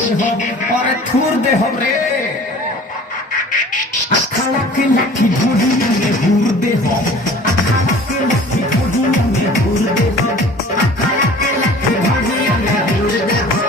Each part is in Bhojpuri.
दे हो और थूर दे हो रे अखाड़ा के लठी ढूंढी में घूर दे हो अखाड़ा के लठी ढूंढी में घूर दे हो अखाड़ा के लठी ढूंढी में घूर दे हो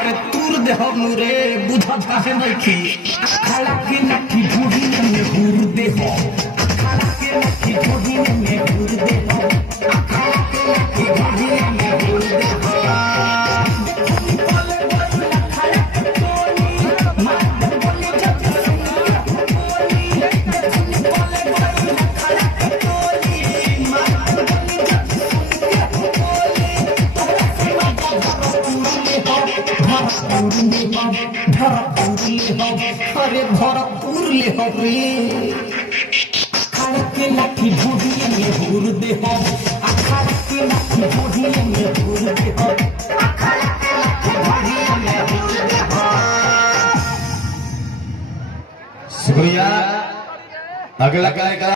रे बुझा काहे नइखे अखाड़ा के लठी ढूंढी में घूर दे हो अखाड़ा के लठी ढूंढी में घूर दे हो अखाड़ा के लठी ढूंढी में घूर दे हो अरे भरपूर ले हो रे अखाड़ा के लाठी ढूंढी में घूर दे हो अखाड़ा के लाठी ढूंढी में घूर दे हो अखाड़ा के लाठी ढूंढी में घूर दे हो। शुक्रिया। अगला कार्यक्रम